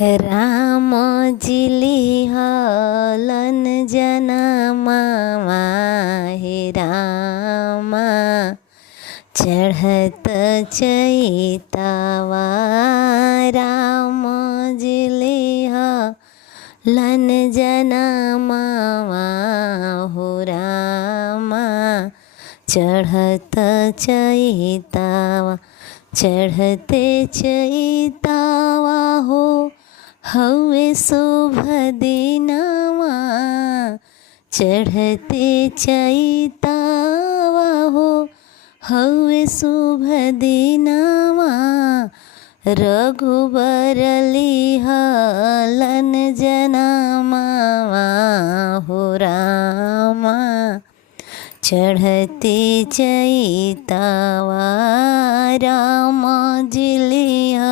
राम जिली हलन जनमा हे रामा चढ़त चैतावा। राम जिली हलन जनमा हो रामा चढ़त चैतावा। चढ़ते चैतावा हो हवे शुभ दिनवा। चढ़ते चैतावा हो हवे शुभ दिनवा। रघुबर लिहलन जनमावा हो रामा चढ़ते चैतावा। राम जिलिह